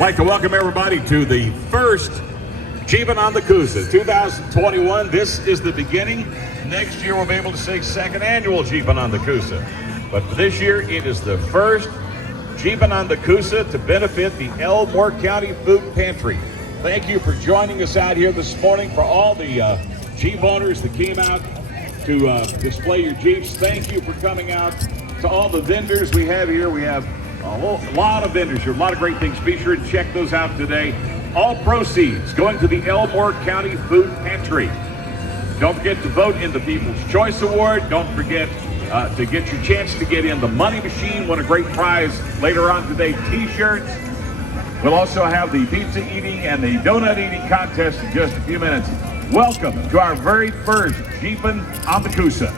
I'd like to welcome everybody to the first Jeeping on the Coosa 2021. This is the beginning. Next year we'll be able to say second annual Jeeping on the Coosa. But for this year, it is the first Jeeping on the Coosa to benefit the Elmore County Food Pantry. Thank you for joining us out here this morning. For all the Jeep owners that came out to display your Jeeps, thank you for coming out. To all the vendors we have here, we have a lot of vendors here, a lot of great things. Be sure to check those out today. All proceeds going to the Elmore County Food Pantry. Don't forget to vote in the People's Choice Award. Don't forget to get your chance to get in the money machine. Win a great prize later on today, t-shirts. We'll also have the pizza eating and the donut eating contest in just a few minutes. Welcome to our very first Jeeping on the Coosa.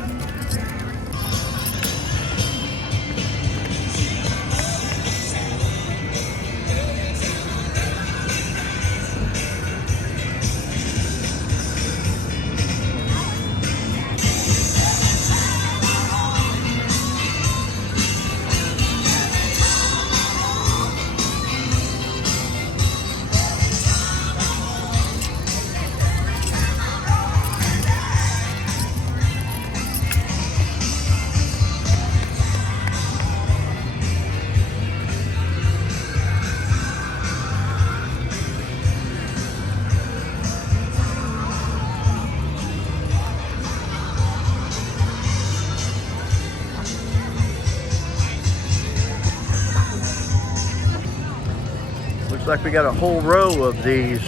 Looks like we got a whole row of these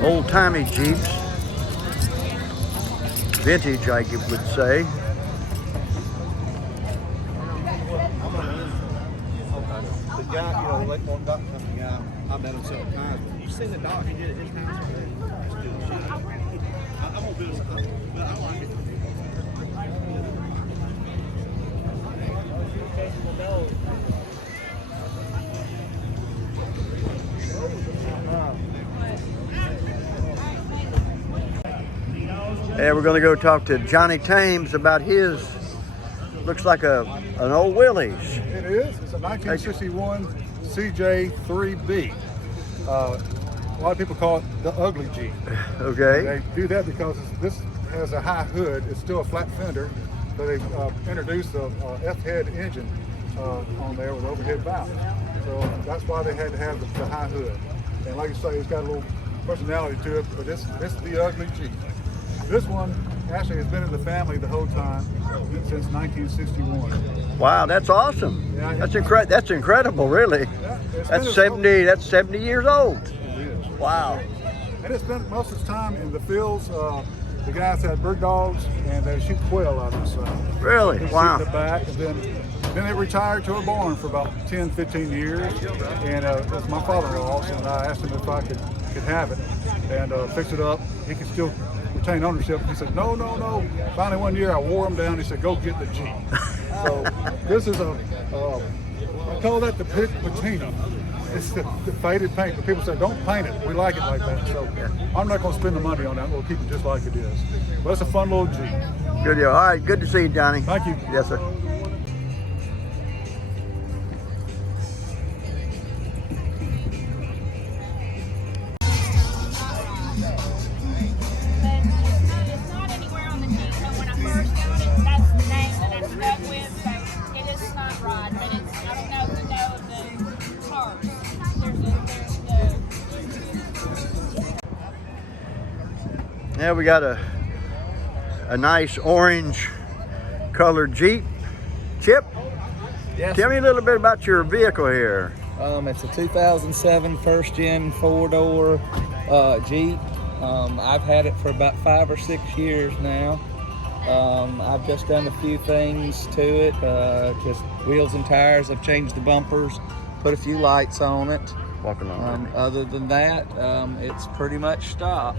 old-timey Jeeps. Vintage, I would say. The guy, you know, like one doc company guy, I met him several times. You seen the doc he did at his house? I'm gonna do this, but I like it. And we're going to go talk to Johnny Thames about his, looks like an old Willis. It is. It's a 1961 CJ3B. A lot of people call it the ugly Jeep. Okay. They do that because this has a high hood. It's still a flat fender, but they introduced a F-head engine on there with overhead valve. So that's why they had to have the high hood. And like you say, it's got a little personality to it, but this is the ugly Jeep. This one actually has been in the family the whole time since 1961. Wow, that's awesome. Yeah, That's incredible, really. Yeah, That's 70 years old. It is. Wow. And it spent most of its time in the fields. The guys had bird dogs and they shoot quail out of the side. Really? Wow. In the back, and then they retired to a barn for about 10, 15 years. And it was my father-in-law, and I asked him if I could have it and fix it up. He could still retain ownership. He said, no. Finally one year I wore him down. He said, go get the Jeep. So this is I call that the pig patina. It's the faded paint, but people say, don't paint it. We like it like that. So I'm not going to spend the money on that. We'll keep it just like it is. But it's a fun little Jeep. Good deal. All right, good to see you, Johnny. Thank you. Yes, sir. Yeah, we got a nice orange colored Jeep. Chip, Yes. tell me a little bit about your vehicle here. It's a 2007 first gen 4-door Jeep. I've had it for about 5 or 6 years now. I've just done a few things to it, just wheels and tires. I've changed the bumpers, put a few lights on it. Walking along. Other than that, it's pretty much stock.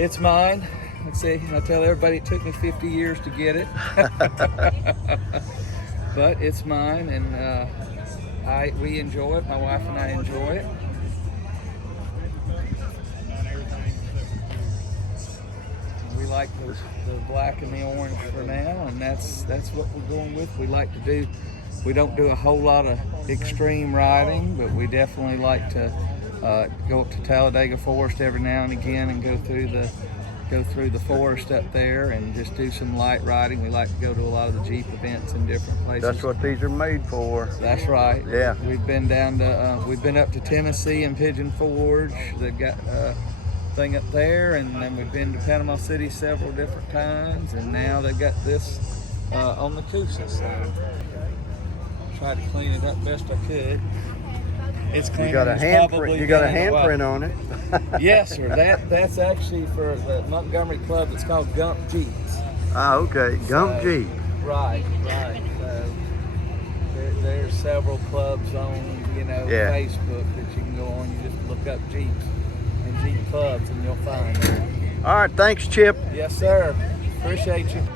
It's mine. Let's see, I tell everybody it took me 50 years to get it. But it's mine, and we enjoy it. My wife and I enjoy it. We like the black and the orange for now, and that's what we're going with. We like to do We don't do a whole lot of extreme riding, but we definitely like to go up to Talladega Forest every now and again and go through the forest up there and just do some light riding. We like to go to a lot of the Jeep events in different places. That's what these are made for. That's right. Yeah. We've been we've been up to Tennessee and Pigeon Forge. They've got a thing up there, and then we've been to Panama City several different times, and now they've got this on the Coosa. So I tried to clean it up best I could. It's clean. You got a handprint on it. Yes, sir. That's actually for the Montgomery club. It's called Gump Jeeps. Ah, okay. Gump Jeep. Right. So there's several clubs on, Facebook that you can go on. You just look up Jeeps and Jeep clubs, and you'll find them. All right. Thanks, Chip. Yes, sir. Appreciate you.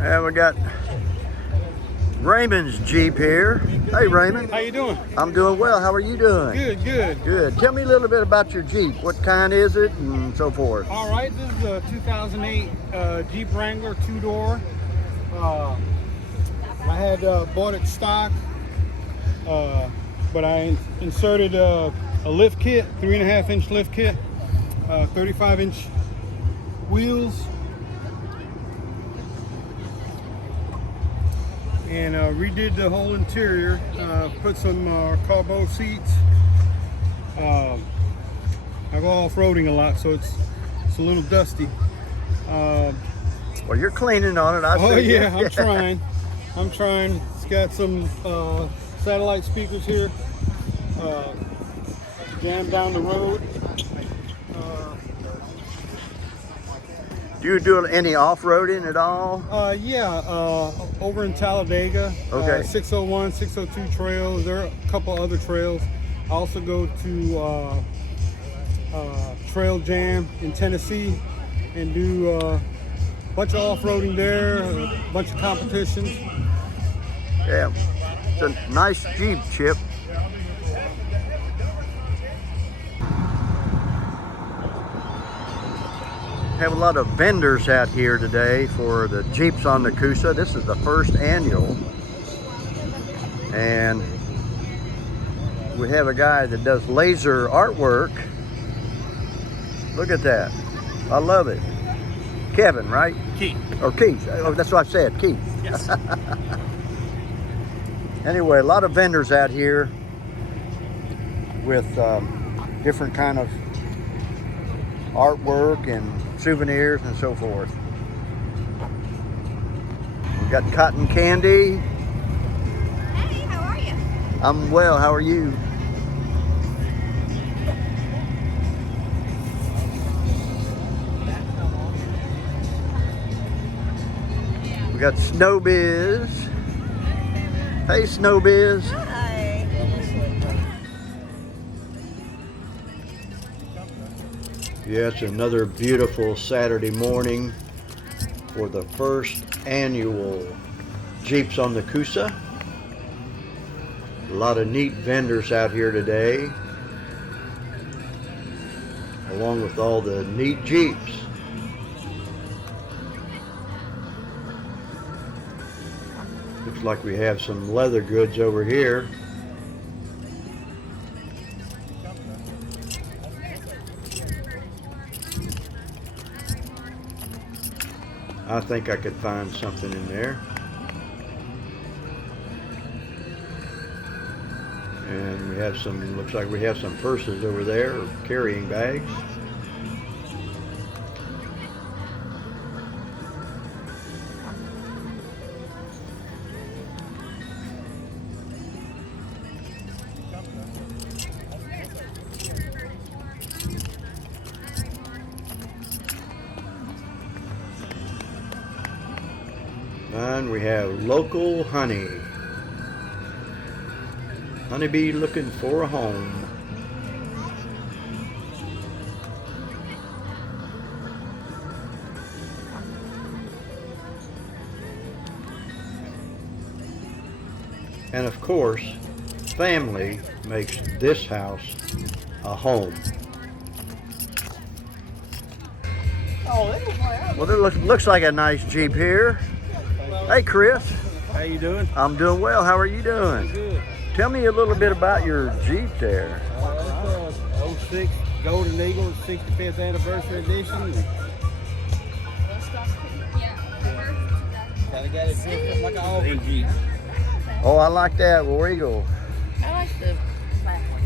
And we got Raymond's Jeep here. Hey, Raymond. How you doing? I'm doing well. How are you doing? Good. Good. Tell me a little bit about your Jeep. What kind is it and so forth? All right, this is a 2008 Jeep Wrangler 2-door. I had bought it stock, but I inserted a lift kit, 3.5-inch lift kit, 35-inch wheels, and redid the whole interior, put some carbo seats. I go off-roading a lot, so it's a little dusty. Well, you're cleaning on it. I Oh see. yeah, I'm trying. It's got some satellite speakers here, jammed down the road. Do you do any off-roading at all? Over in Talladega, Okay. 601, 602 trails. There are a couple other trails. I also go to Trail Jam in Tennessee and do a bunch of off-roading there, a bunch of competitions. Yeah. It's a nice Jeep, Chip. Have a lot of vendors out here today for the Jeeps on the Coosa. This is the first annual, and we have a guy that does laser artwork. Look at that. I love it. Kevin, right? Keith. Or Keith. Oh, that's what I said, Keith. Yes. Anyway, a lot of vendors out here with different kind of artwork and souvenirs and so forth. We've got cotton candy. Hey, how are you? I'm well, how are you? We got Snow Biz. Hey, Snow Biz. Hi. Yeah, it's another beautiful Saturday morning for the first annual Jeeps on the Coosa. A lot of neat vendors out here today, along with all the neat Jeeps. Looks like we have some leather goods over here. I think I could find something in there. And we have some, looks like we have some purses over there, or carrying bags. And we have local honey. Honeybee looking for a home. And of course, family makes this house a home. Well, it looks like a nice Jeep here. Hey, Chris. How you doing? I'm doing well. How are you doing? Good. Tell me a little bit about your Jeep there. 06 Golden Eagle 65th anniversary edition. Kinda got it built like an Auburn Jeep. Oh, I like that War Eagle. I like the black one.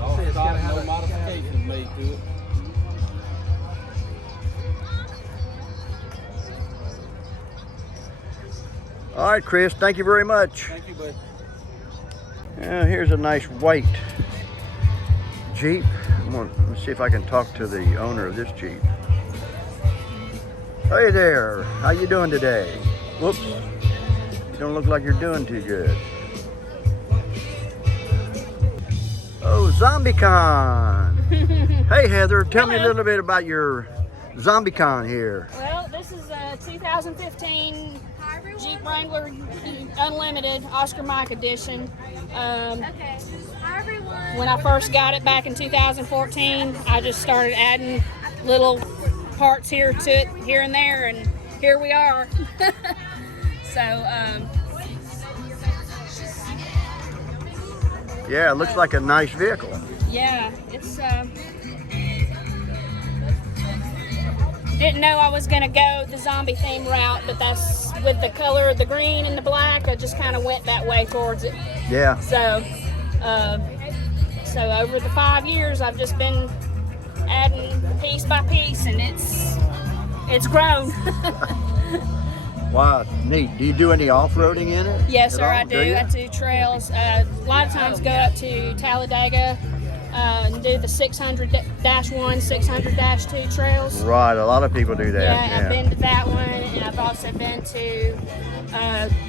All stock, no modifications made to it. All right, Chris, thank you very much. Thank you, bud. Here's a nice white Jeep. Let's see if I can talk to the owner of this Jeep. Hey there, how you doing today? Whoops, you don't look like you're doing too good. Oh, ZombieCon. Hey Heather, tell me a little bit about your ZombieCon here. Well, this is a 2015 Jeep Wrangler Unlimited Oscar Mike Edition. When I first got it back in 2014, I just started adding little parts here to it, here and there, and here we are. So, yeah, it looks like a nice vehicle. yeah, it's, didn't know I was gonna go the zombie theme route, but that's with the color of the green and the black, I just kind of went that way towards it. Yeah. So, so over the 5 years, I've just been adding piece by piece, and it's grown. Wow, neat. Do you do any off-roading in it? Yes, at sir, all? I do. You? I do trails. A lot of times go up to Talladega and do the 600-1, 600-2 trails. Right, a lot of people do that. Yeah, I've been to that one, and I've also been to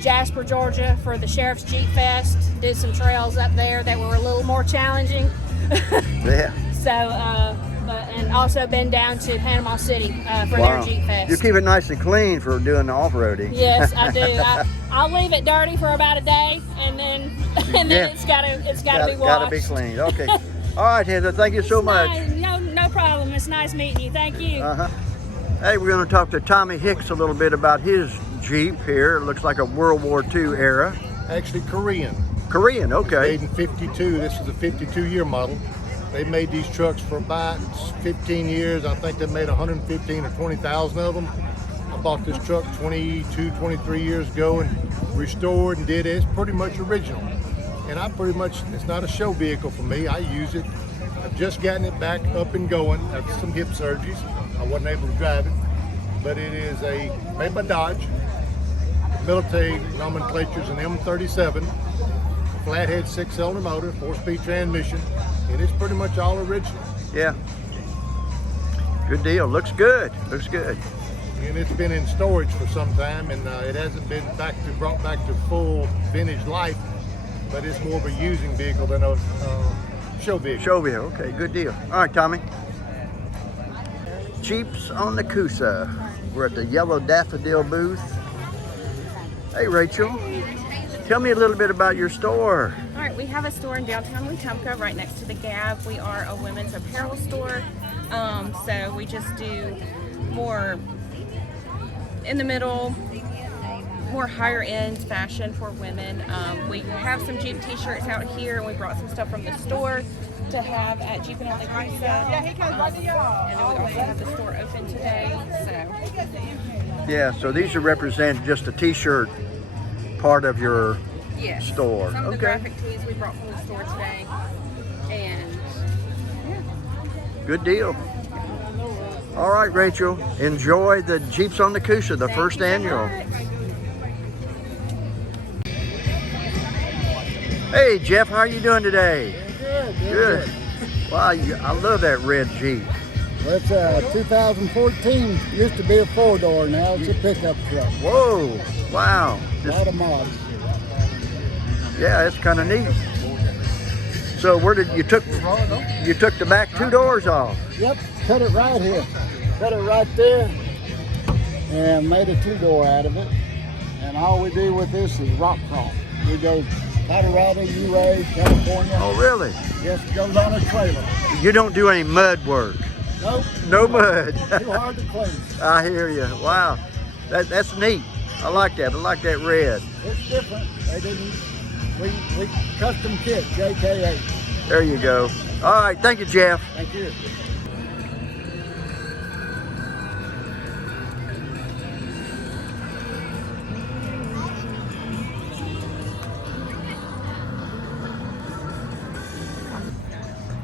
Jasper, Georgia for the Sheriff's Jeep Fest. Did some trails up there that were a little more challenging. Yeah. So, and also been down to Panama City for their Jeep Fest. You keep it nice and clean for doing the off-roading. Yes, I do. I'll leave it dirty for about a day, and then Yeah. it's gotta be washed. Gotta be cleaned. Okay. All right, Heather. Thank you so much. No problem. It's nice meeting you. Thank you. Hey, we're going to talk to Tommy Hicks a little bit about his Jeep here. It looks like a World War II era. Actually Korean. Korean, okay. Made in 52. This is a 52-year model. They made these trucks for about 15 years. I think they made 115 or 20,000 of them. I bought this truck 22, 23 years ago and restored and did it. It's pretty much original. And it's not a show vehicle for me. I use it. I've just gotten it back up and going after some hip surgeries. I wasn't able to drive it. But it is made by Dodge. Military nomenclature's an M37. Flathead 6-cylinder motor, 4-speed transmission. And it's pretty much all original. Yeah. Good deal. Looks good. Looks good. And it's been in storage for some time, and it hasn't been brought back to full vintage life, but it's more of a using vehicle than a show vehicle. Show vehicle. Okay, good deal. All right, Tommy. Jeeps on the Coosa. We're at the Yellow Daffodil booth. Hey, Rachel. Tell me a little bit about your store. All right, we have a store in downtown Wetumpka right next to the Gap. We are a women's apparel store, so we just do more in the middle, more higher end fashion for women. We have some Jeep t-shirts out here, and we brought some stuff from the store to have at Jeep and on the Coosa. And then we also have the store open today. Yeah, so these are represent just a t-shirt part of your Yes. store. Some of the Okay. graphic tees we brought from the store today. And Good deal. All right, Rachel. Enjoy the Jeeps on the Coosa, the first annual. Hey, Jeff, how are you doing today? Good. Wow, I love that red Jeep. Well, it's a 2014. Used to be a 4-door. Now it's a pickup truck. Whoa! Wow. A lot of mods. Yeah, it's kind of neat. So where did you took the back 2 doors off? Yep, cut it right here. Cut it right there and made a 2-door out of it. and all we do with this is rock crawl. We go Colorado, UA, California. Oh, really? Yes, it goes on a trailer. You don't do any mud work? Nope. No mud. Too hard to clean. I hear you. Wow. That's neat. I like that. I like that red. It's different. They didn't. We custom kit JK8. There you go. All right. Thank you, Jeff. Thank you.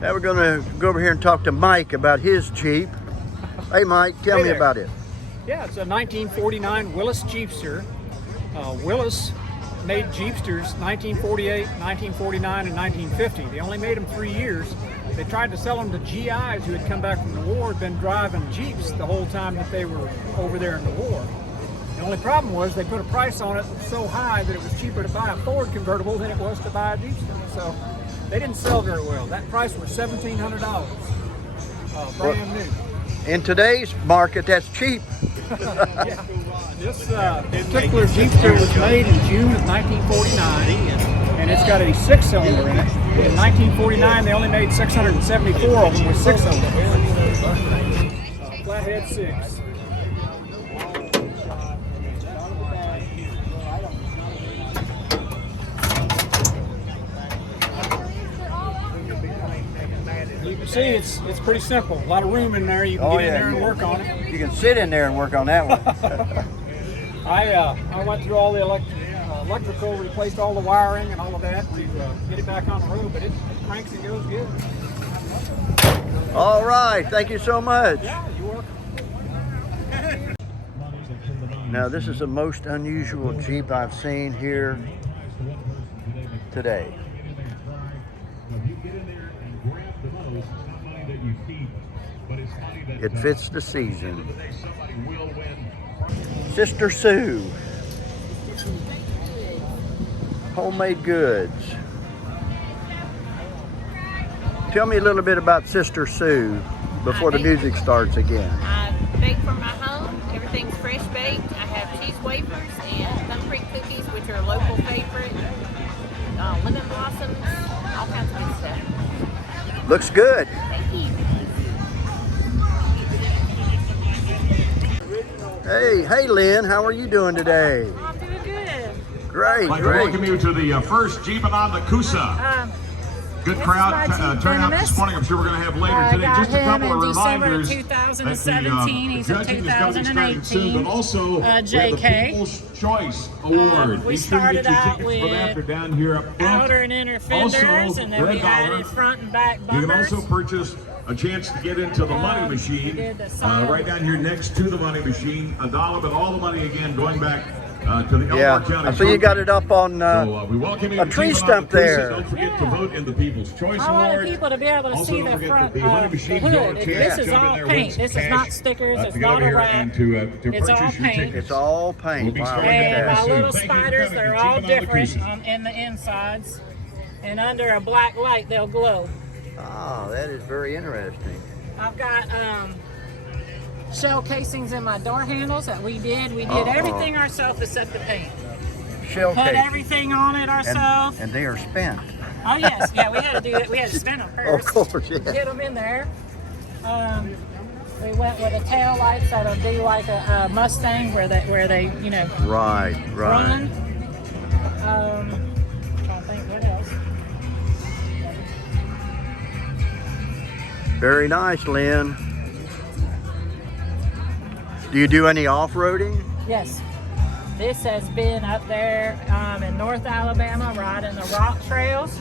Now we're going to go over here and talk to Mike about his Jeep. Hey, Mike, tell me there. about it. Yeah, it's a 1949 Willis Jeepster. Willis made Jeepsters 1948, 1949, and 1950. They only made them 3 years. They tried to sell them to GIs who had come back from the war, had been driving Jeeps the whole time that they were over there in the war. The only problem was they put a price on it so high that it was cheaper to buy a Ford convertible than it was to buy a Jeepster. So they didn't sell very well. That price was $1,700, brand new. In today's market, that's cheap. Yeah. This particular Jeepster was made in June of 1949, and it's got a 6-cylinder in it. In 1949, they only made 674 of them with 6 cylinders. Flathead 6. You can see it's pretty simple. A lot of room in there. You can get in there and work on it. You can sit in there and work on that one. I went through all the electrical, replaced all the wiring and all of that to get it back on the road, but it cranks and goes good. All right, thank you so much. Yeah, you're welcome. Now this is the most unusual Jeep I've seen here today. It fits the season. Sister Sue. Homemade goods. Tell me a little bit about Sister Sue before the music starts again. I bake from my home. Everything's fresh baked. I have cheese wafers and thumbprint cookies, which are a local favorite. Lemon blossoms, all kinds of good stuff. Looks good. Thank you. Hey Lynn, how are you doing today? I'm doing good. Great, I'd like to great. welcome you to the first Jeepin' on the Coosa. Good crowd turnout this morning. I'm sure we're going to have later today. Got Just a him couple of in December reminders 2017. He's a judging is going to be starting soon, 2018 but also we have the JK. People's Choice Award. We Be sure to get started your out tickets for that. They're with down here up front. outer and inner fenders, Also, and then for we $1, added front and back You bumpers. can also purchase a chance to get into the money machine did the song. right down here next to the money machine. $1, but all the money again going back to the Elmore Yeah, County. I see you got it up on we welcome you a to tree Jeepin' on stump the Coosa. there. Don't forget to vote in the People's Choice I wanted Award. people to be able to Also, see don't the forget front that the money of the machine hood. door This is jump in all there, paint. wins This is cash, not stickers. to It's get not over a here wrap. and to It's all purchase your paint. tickets. It's all paint. We'll be Wow, starting look And at my that. little Thank you for spiders, coming. they're Jeepin' all on the different Coosa. in the insides. And under a black light, they'll glow. Ah, that is very interesting. I've got shell casings in my door handles that we did. We did Uh-oh. everything ourselves except the paint. Shell Put case. everything on it ourselves. And they are spent. Oh yes, yeah, we had to do it. We had to spin them first. Of course, yeah. Get them in there. We went with a tail lights that'll do like a Mustang where they you know Right, right. run. Trying to think what else. Very nice, Lynn. Do you do any off-roading? Yes. This has been up there in North Alabama riding the rock trails.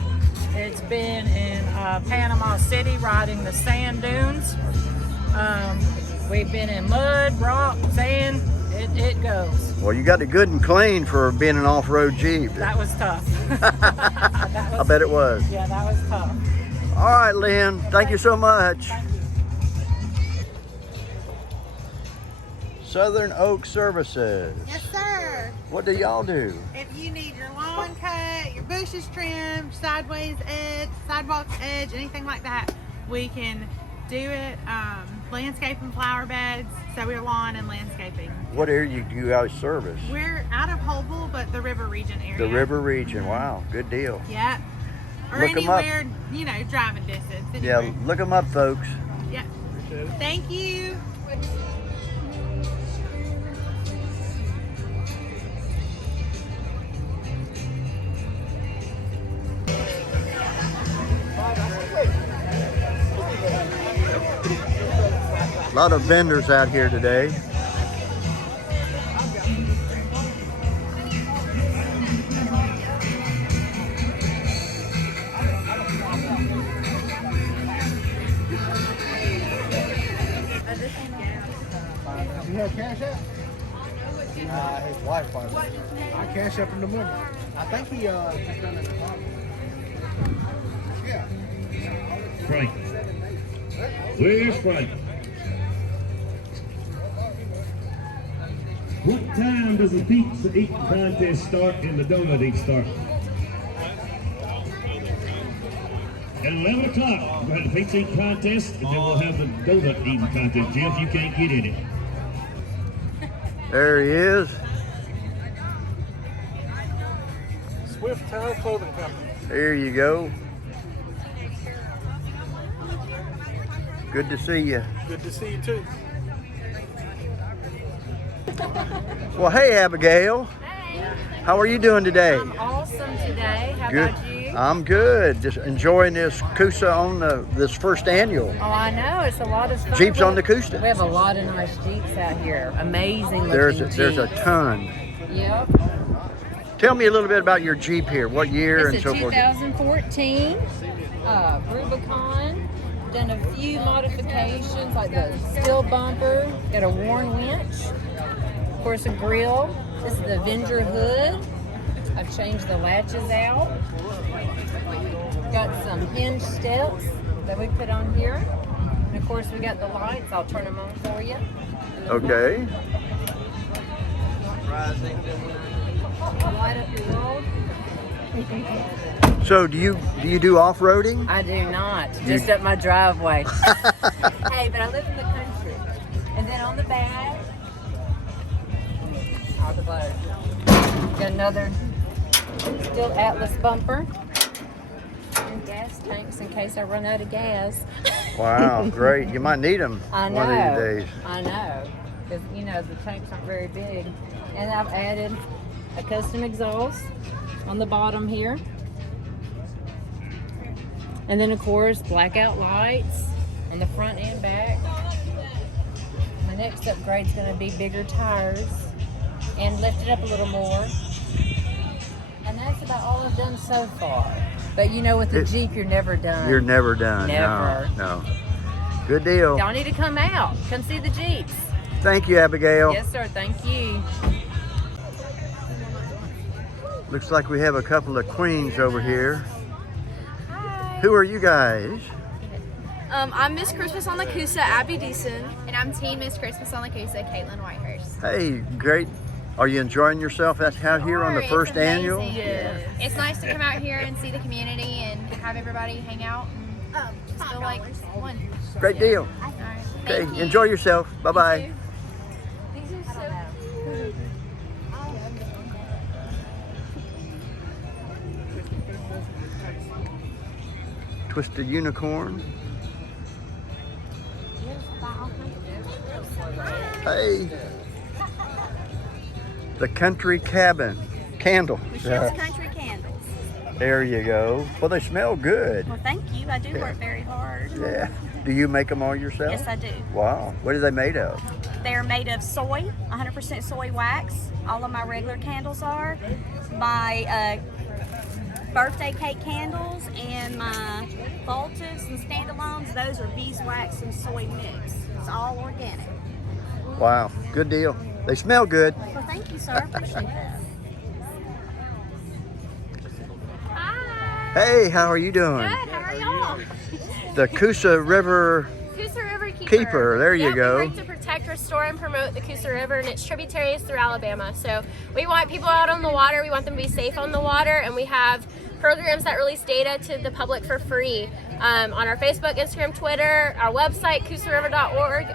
It's been in Panama City riding the sand dunes. We've been in mud, rock, sand. It goes. Well, you got it good and clean for being an off-road Jeep. That was tough. I bet it was. Yeah, that was tough. All right, Lynn. Thank you so much. Thank you. Southern Oak Services. Yes, sir. What do y'all do? If you need your lawn cut, your bushes trimmed, sideways edge, sidewalk edge, anything like that, we can do it. landscaping, flower beds, so we're lawn and landscaping. What area do you guys service? We're out of Hopeville, but the River Region area. The River Region. Wow, good deal. Yeah. Or Look 'em up. anywhere, you know, driving distance. Yeah, Anywhere. look them up, folks. Yeah. Thank you. A lot of vendors out here today. You have cash app? His wife was. I cash up in the morning. I think he just done it. Yeah. Frank. Where's Frank? What time does the pizza eating contest start and the donut eating start? At 11 o'clock, we'll have the pizza eating contest, and then we'll have the donut eating contest. Jeff, you can't get in it. There he is. Swift Tire Clothing Company. There you go. Good to see you. Good to see you too. Well, hey, Abigail. How are you doing today? I'm awesome today. How Good. about you? I'm good. Just enjoying this Coosa on this first annual. Oh, I know. It's a lot of fun. Jeeps on the Coosa. We have a lot of nice Jeeps out here. Amazing There's looking a Jeeps. ton. Yep. Tell me a little bit about your Jeep here. What year It's and so a forth? 2014 Rubicon. Done a few modifications like the steel bumper. Got a worn winch. Of course, a grill. This is the Avenger hood. I've changed the latches out. Got some hinge steps that we put on here. And of course, we got the lights. I'll turn them on for you. Okay. Light up your road. So do you do off-roading? I do not. Just up my driveway. Hey, but I live in the country. And then on the back, all the boat. Got another steel Atlas bumper. And gas tanks in case I run out of gas. Wow, great. You might need them I know. one of these days. I know. Because, you know, the tanks aren't very big. And I've added a custom exhaust on the bottom here. And then, of course, blackout lights on the front and back. My next upgrade is going to be bigger tires and lift it up a little more. And that's about all I've done so far. But you know, with the Jeep, you're never done. You're never done. Never. No. Good deal. Y'all need to come out. Come see the Jeeps. Thank you, Abigail. Yes, sir. Thank you. Looks like we have a couple of queens over here. Who are you guys? I'm Miss Christmas on the Coosa, Abby Deason. And I'm Teen Miss Christmas on the Coosa, Caitlin Whitehurst. Hey, great. Are you enjoying yourself out here on the first annual? Yeah. It's nice to come out here and see the community and have everybody hang out and just feel like one. Great deal. All right. Okay, Thank you. enjoy yourself. Bye-bye. These are so Twisted Unicorn. Hey. The Country Cabin Candle. Michelle's Country Candles. There you go. Well, they smell good. Well, thank you. I do work very hard. Yeah. Do you make them all yourself? Yes, I do. Wow. What are they made of? They're made of soy, 100% soy wax. All of my regular candles are. My birthday cake candles and my voltives and standalones, those are beeswax and soy mix. It's all organic. Wow. Good deal. They smell good. Well, thank you, sir. I appreciate that. Hey, how are you doing? Good. How are y'all? The Coosa River Coosa River Keeper. There you go. We work to protect restore and promote the Coosa River and its tributaries through Alabama. So we want people out on the water, we want them to be safe on the water, and we have programs that release data to the public for free on our Facebook, Instagram, Twitter, our website, coosariver.org.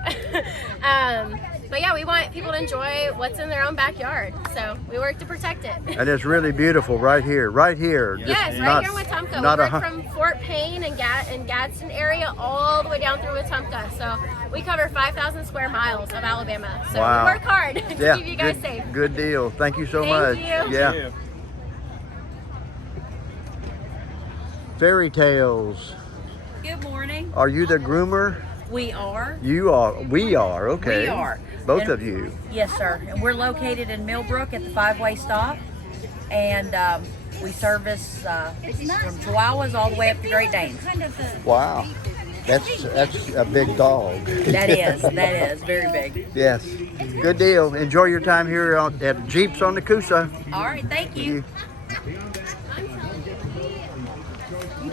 But yeah, we want people to enjoy what's in their own backyard, so we work to protect it. And it's really beautiful right here. Yes, right here in Wetumpka. We work from Fort Payne and Gadsden area all the way down through Wetumpka. So we cover 5,000 square miles of Alabama. So wow. We work hard to keep you guys safe. Good deal. Thank you so much. Thank you. Yeah. Fairy Tales. Good morning. Are you the groomer? We are. You are. We are. Okay. We are. Both of you. Yes, sir. And we're located in Millbrook at the 5-way stop, and we service from Chihuahuas all the way up to Great Danes. Wow. That's a big dog. That is very big. Yes. Good deal. Enjoy your time here at Jeeps on the Coosa. All right. Thank you.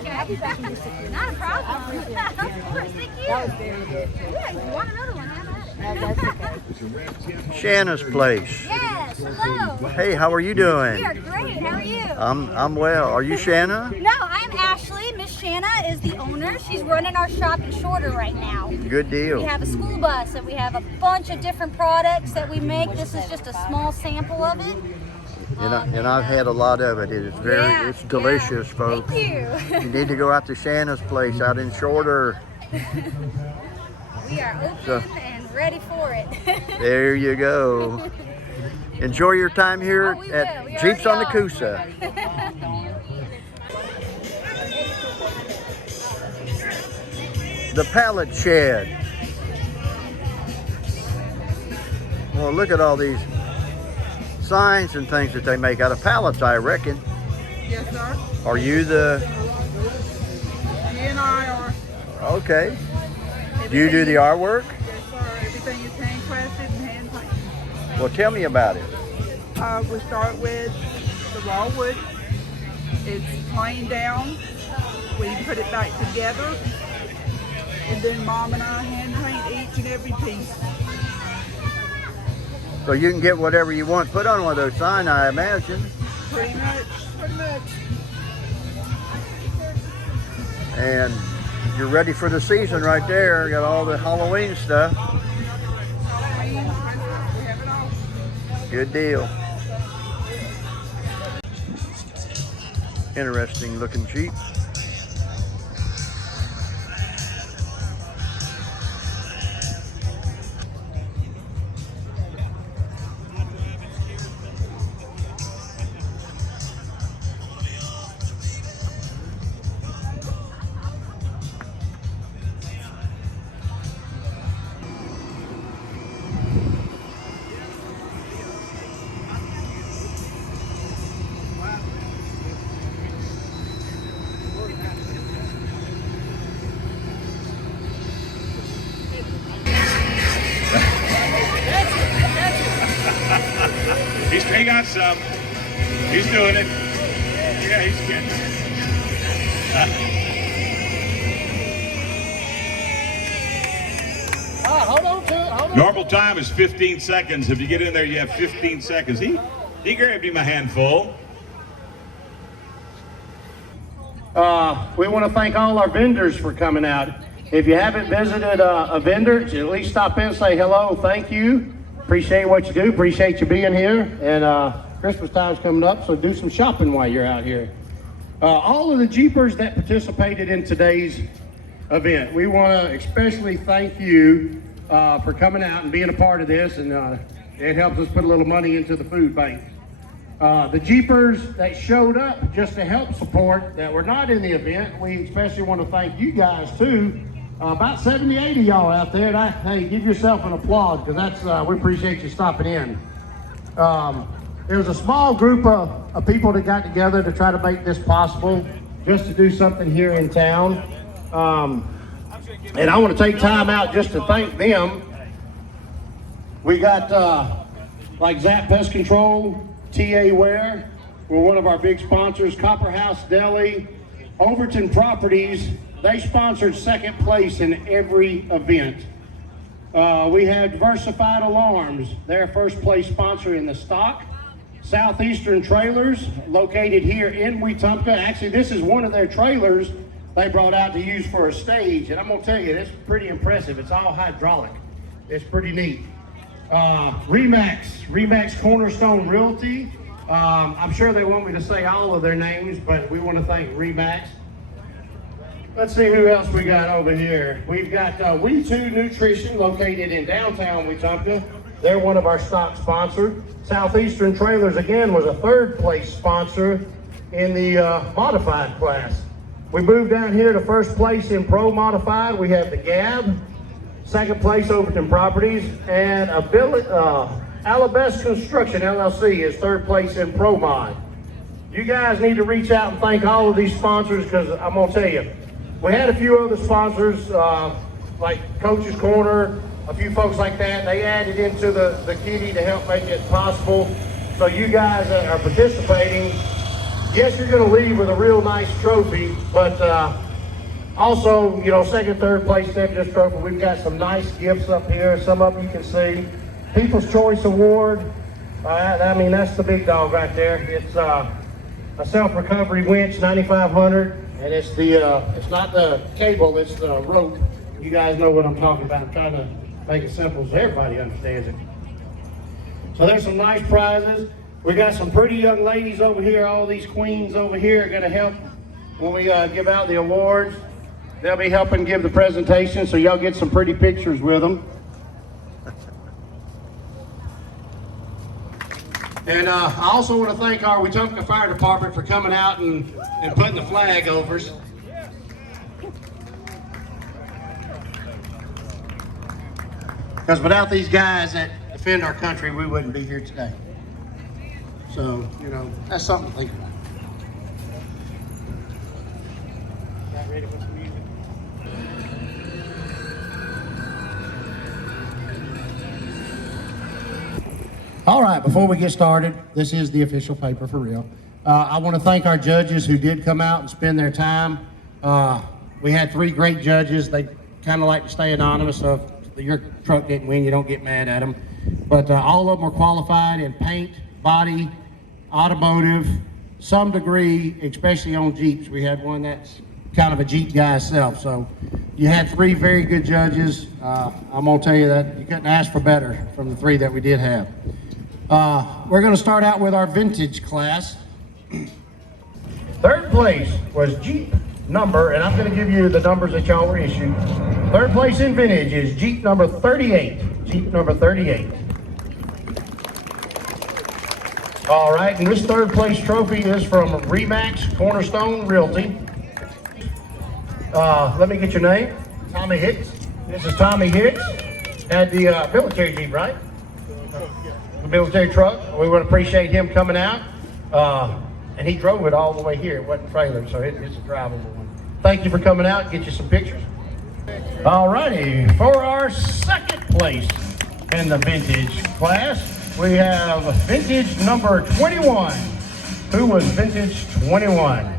Not a problem. Of course, thank you. That was very good. Yeah, you want another one? Have at it. Shanna's place. Yes, hello. Hey, how are you doing? We are great. How are you? I'm well. Are you Shanna? No, I'm Ashley. Miss Shanna is the owner. She's running our shop in Shorter right now. Good deal. We have a school bus and we have a bunch of different products that we make. This is just a small sample of it. And I've had a lot of it. It's it's delicious, folks. Thank you. You need to go out to Shanna's place out in Shorter. We are open and ready for it. There you go. Enjoy your time here at Jeeps on the Coosa. The pallet shed. Well, look at all these signs and things that they make out of pallets, I reckon. Yes, sir. Are you the... She and I are. Okay. Do you do the artwork? Yes, sir. Everything is handcrafted and hand painted. Well, tell me about it. We start with the raw wood. It's planed down. We put it back together. And then Mom and I hand paint each and every piece. So you can get whatever you want put on one of those signs, I imagine. Pretty much. And you're ready for the season right there. Got all the Halloween stuff. Good deal. Interesting looking Jeep. He got some. He's doing it. Yeah, he's getting it. Hold on. Normal time is 15 seconds. If you get in there, you have 15 seconds. He grabbed him a handful. We want to thank all our vendors for coming out. If you haven't visited a vendor, at least stop in and say hello. Thank you. Appreciate what you do. Appreciate you being here. And Christmas time's coming up, so do some shopping while you're out here. All of the Jeepers that participated in today's event, we want to especially thank you for coming out and being a part of this, and it helps us put a little money into the food bank. The Jeepers that showed up just to help support that were not in the event, we especially want to thank you guys too. About 70, 80 y'all out there. Hey, give yourself an applause, because that's we appreciate you stopping in. There was a small group of people that got together to try to make this possible, just to do something here in town. And I want to take time out just to thank them. We got like Zap Pest Control, TA Ware, we're one of our big sponsors, Copper House Deli, Overton Properties. They sponsored second place in every event. We have Diversified Alarms, their first place sponsor in the stock. Southeastern Trailers, located here in Wetumpka. Actually, this is one of their trailers they brought out to use for a stage, and I'm gonna tell you, it's pretty impressive. It's all hydraulic. It's pretty neat. Remax Cornerstone Realty. I'm sure they want me to say all of their names, but we want to thank Remax. Let's see who else we got over here. We've got We2 Nutrition, located in downtown Wetumpka. They're one of our stock sponsors. Southeastern Trailers, again, was a third place sponsor in the modified class. We moved down here to first place in Pro Modified. We have the Gab. Second place, Overton Properties. And Alabest Construction, LLC, is third place in Pro Mod. You guys need to reach out and thank all of these sponsors, because I'm going to tell you, we had a few other sponsors, like Coach's Corner, a few folks like that. They added into the kitty to help make it possible. So you guys that are participating, yes, you're going to leave with a real nice trophy, but also, you know, second, third place, this trophy. We've got some nice gifts up here. Some of them you can see. People's Choice Award. I mean, that's the big dog right there. It's a self-recovery winch, 9,500. And it's it's not the cable, it's the rope. You guys know what I'm talking about. I'm trying to make it simple so everybody understands it. So there's some nice prizes. We got some pretty young ladies over here. All these queens over here are gonna help when we give out the awards. They'll be helping give the presentation, so y'all get some pretty pictures with them. And I also want to thank our Wetumpka Fire Department for coming out and putting the flag over us. Because without these guys that defend our country, we wouldn't be here today. So, you know, that's something to think about. Got ready for some music? All right, before we get started, this is the official paper for real. I want to thank our judges who did come out and spend their time. We had 3 great judges. They kind of like to stay anonymous, so if your truck didn't win, you don't get mad at them. But all of them were qualified in paint, body, automotive, some degree, especially on Jeeps. We had one that's kind of a Jeep guy himself. So you had 3 very good judges. I'm going to tell you that you couldn't ask for better from the 3 that we did have. We're going to start out with our vintage class. Third place was Jeep number, and I'm going to give you the numbers that y'all were issued. Third place in vintage is Jeep number 38. Jeep number 38. All right, and this third place trophy is from Remax Cornerstone Realty. Let me get your name. Tommy Hicks. This is Tommy Hicks. Had the military Jeep, right? The military truck. We want to appreciate him coming out. And he drove it all the way here. It wasn't trailer, so it's a drivable one. Thank you for coming out. Get you some pictures. All righty, for our second place in the vintage class, we have vintage number 21. Who was vintage 21?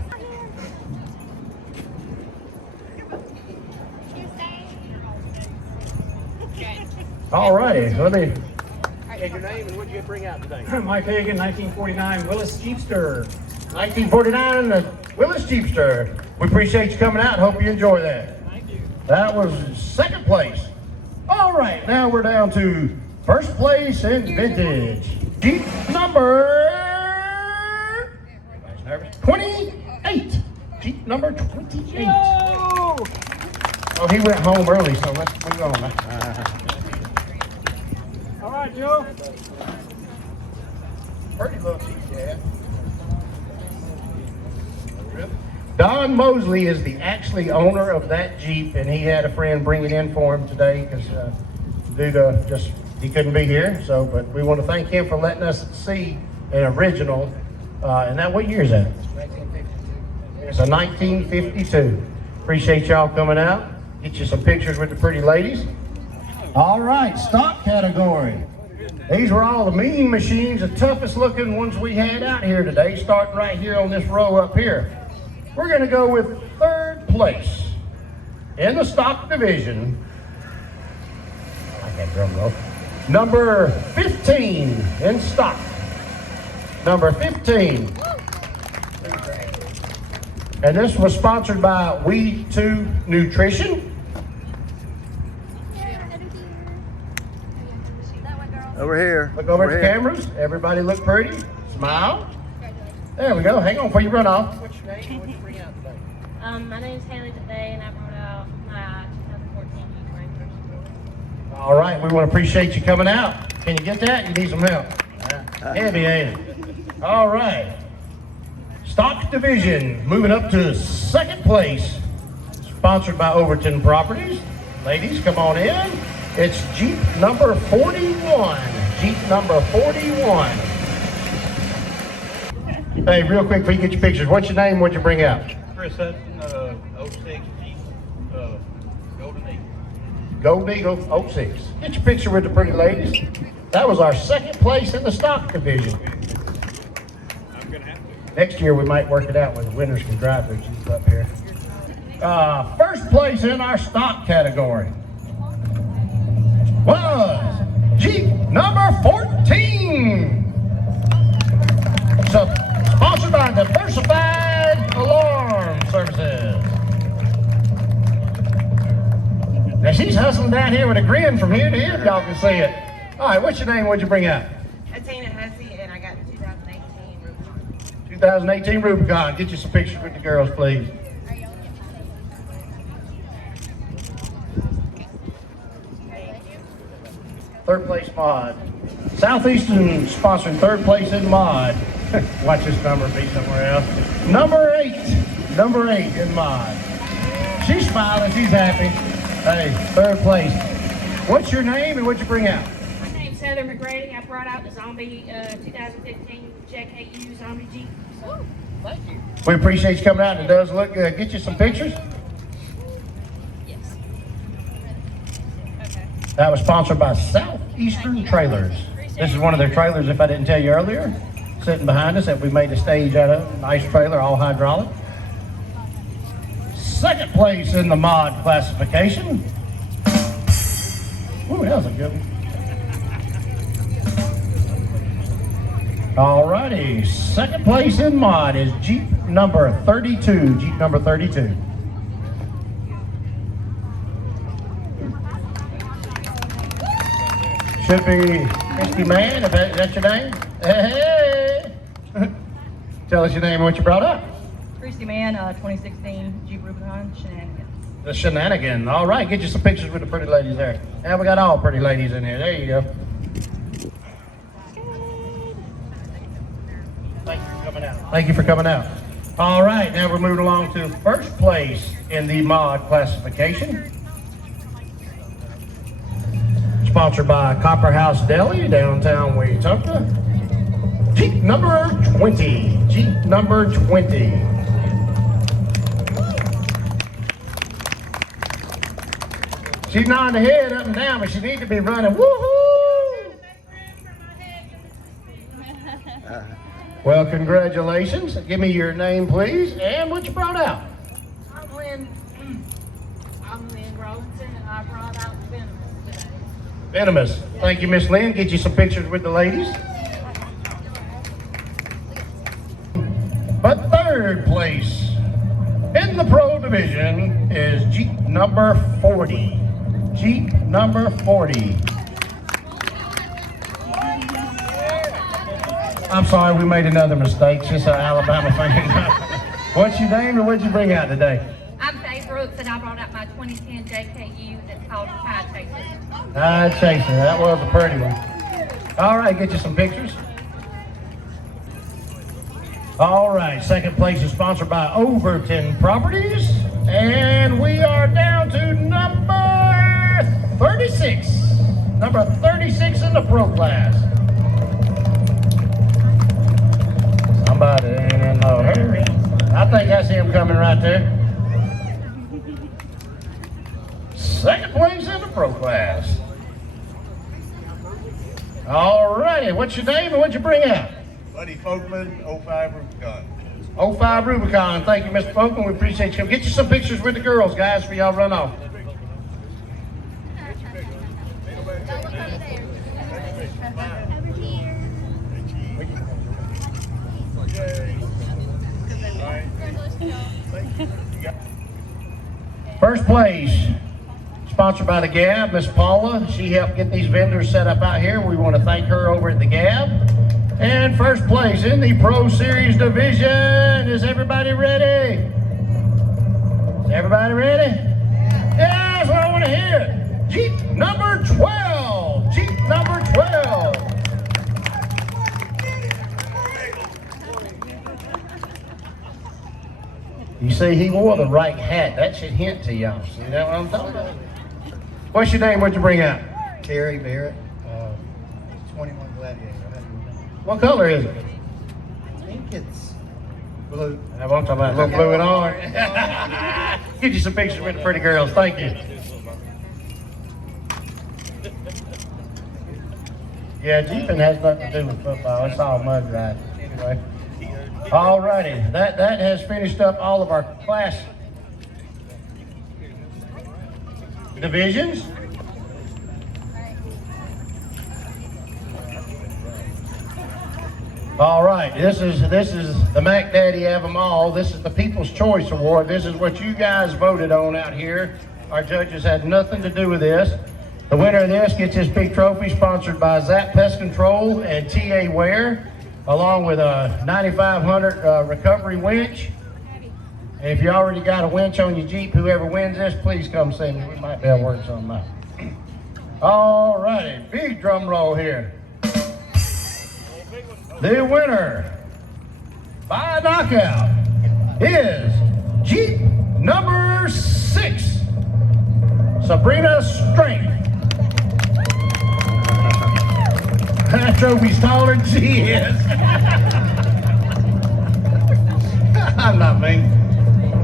All righty, let me get your name and what did you bring out today? Mike Hagan, 1949 Willis Jeepster. 1949 Willis Jeepster. We appreciate you coming out. Hope you enjoy that. Thank you. That was second place. All right, now we're down to first place in vintage. Jeep number 28. Jeep number 28. Oh, he went home early, so let's move on. All right, Joe. Pretty little Jeep, yeah. Don Mosley is the actually owner of that Jeep, and he had a friend bring it in for him today because due to just he couldn't be here. So, but we want to thank him for letting us see an original. And that, what year is that? 1952. It's a 1952. Appreciate y'all coming out. Get you some pictures with the pretty ladies. All right, stock category. These were all the mean machines, the toughest looking ones we had out here today, starting right here on this row up here. We're going to go with third place in the stock division. that drum roll. Number 15 in stock. Number 15. And this was sponsored by We Too Nutrition. Over here. Look over at the here. cameras. Everybody look pretty. Smile. There we go. Hang on before you run off. My name's Haley today, and I brought out my 2014 Jeep Wrangler. All right, we want to appreciate you coming out. Can you get that? You need some help. Heavy, ain't it? All right. Stock division moving up to second place. Sponsored by Overton Properties. Ladies, come on in. It's Jeep number 41. Jeep number 41. Hey, real quick before you get your pictures, what's your name? What'd you bring out? Chris Hudson, 06 Jeep, Golden Eagle. Golden Eagle 06. Get your picture with the pretty ladies. That was our second place in the stock division. I'm gonna have to. Next year we might work it out where the winners can drive their Jeep up here. First place in our stock category was Jeep number 14. So, sponsored by Diversified Alarm Services. Now she's hustling down here with a grin from here to here, if y'all can see it. All right, what's your name? What'd you bring out? Atina Hussey, and I got the 2018 Rubicon. 2018 Rubicon. Get you some pictures with the girls, please. Third place mod. Southeastern sponsoring third place in mod. Watch this number be somewhere else. Number 8. Number 8 in mod. She's smiling. She's happy. Hey, third place. What's your name and what'd you bring out? My name's Heather McGrady. I brought out the Zombie 2015 JKU Zombie Jeep. So, thank you. We appreciate you coming out. It does look good. Get you some pictures. Yes. That was sponsored by Southeastern Trailers. This is one of their trailers, if I didn't tell you earlier, sitting behind us that we made a stage out of. Nice trailer, all hydraulic. Second place in the mod classification. Ooh, that was a good one. All righty, second place in mod is Jeep number 32. Jeep number 32. Should be Christy Man, if that's your name. Hey! Tell us your name and what you brought up. Christy Man, 2016 Jeep Rubicon Shenanigans. The Shenanigan. All right, get you some pictures with the pretty ladies there. Yeah, we got all pretty ladies in here. There you go. Thank you for coming out. Thank you for coming out. All right, now we're moving along to first place in the mod classification. Sponsored by Copper House Deli, downtown Wetumpka. Jeep number 20. Jeep number 20. She's nodding her head up and down, but she needs to be running. Woohoo! Well, congratulations. Give me your name, please, and what you brought out. I'm Lynn Robinson, and I brought out Venomous today. Venomous. Thank you, Miss Lynn. Get you some pictures with the ladies. But third place in the pro division is Jeep number 40. Jeep number 40. I'm sorry, we made another mistake. It's just an Alabama thing. What's your name and what'd you bring out today? I'm Faye Brooks, and I brought out my 2010 JKU that's called Tide Chaser. Tide Chaser. That was a pretty one. All right, get you some pictures. All right, second place is sponsored by Overton Properties. And we are down to number 36. Number 36 in the pro class. Somebody ain't in no hurry. I think I see him coming right there. Second place in the pro class. All righty, what's your name and what'd you bring out? Buddy Folkman, 05 Rubicon. 05 Rubicon. Thank you, Mr. Folkman. We appreciate you. Get you some pictures with the girls, guys, for y'all run off. First place, sponsored by the Gab, Miss Paula. She helped get these vendors set up out here. We want to thank her over at the Gab. And first place in the Pro Series division. Is everybody ready? Is everybody ready? Yeah, that's what I want to hear. Jeep number 12. Jeep number 12. You see, he wore the right hat. That should hint to y'all. See that what I'm talking about? What's your name? What'd you bring out? Terry Barrett, 21 Gladiator. What color is it? I think it's blue. I'm talking about a little blue and orange. Get you some pictures with the pretty girls. Thank you. Yeah, Jeeping has nothing to do with football. It's all mud riding. Anyway. All righty. That has finished up all of our class divisions. All right, this is the Mac Daddy of them all. This is the People's Choice Award. This is what you guys voted on out here. Our judges had nothing to do with this. The winner of this gets this big trophy sponsored by Zap Pest Control and TA Ware, along with a 9500 recovery winch. And if you already got a winch on your Jeep, whoever wins this, please come see me. We might be able to work something out. All righty, big drum roll here. The winner by knockout is Jeep number 6, Sabrina Strength. That trophy's taller than she is. I'm not mean.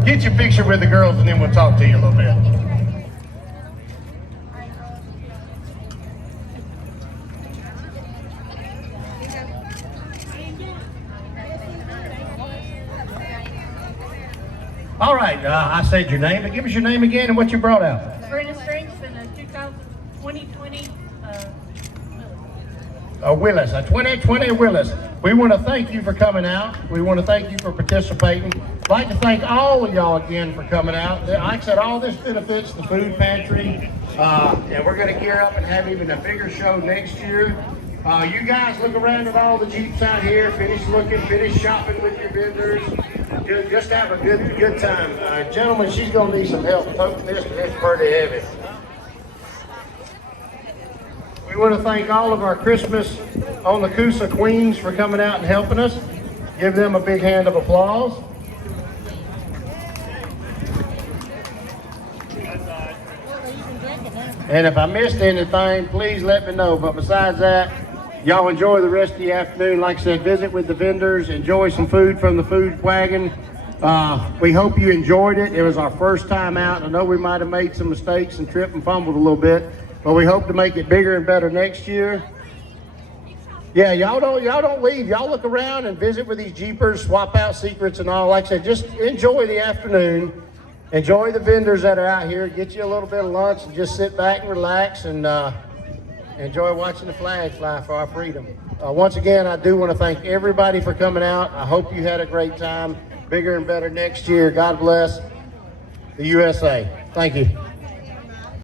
Get your picture with the girls and then we'll talk to you a little bit. All right, I said your name, but give us your name again and what you brought out. Sabrina Strength in a 2020 Willis, a 2020 Willis. We want to thank you for coming out. We want to thank you for participating. I'd like to thank all of y'all again for coming out. Like I said, all this benefits the food pantry, and we're going to gear up and have even a bigger show next year. You guys look around at all the Jeeps out here, finish looking, finish shopping with your vendors. Just have a good time. Gentlemen, she's going to need some help toting this, but it's pretty heavy. We want to thank all of our Christmas on the Coosa Queens for coming out and helping us. Give them a big hand of applause. And if I missed anything, please let me know. But besides that, y'all enjoy the rest of the afternoon. Like I said, visit with the vendors, enjoy some food from the food wagon. We hope you enjoyed it. It was our first time out. I know we might have made some mistakes and tripped and fumbled a little bit, but we hope to make it bigger and better next year. Yeah, y'all don't leave. Y'all look around and visit with these Jeepers, swap out secrets and all. Like I said, just enjoy the afternoon. Enjoy the vendors that are out here. Get you a little bit of lunch and just sit back and relax and enjoy watching the flag fly for our freedom. Once again, I do want to thank everybody for coming out. I hope you had a great time. Bigger and better next year. God bless the USA. Thank you.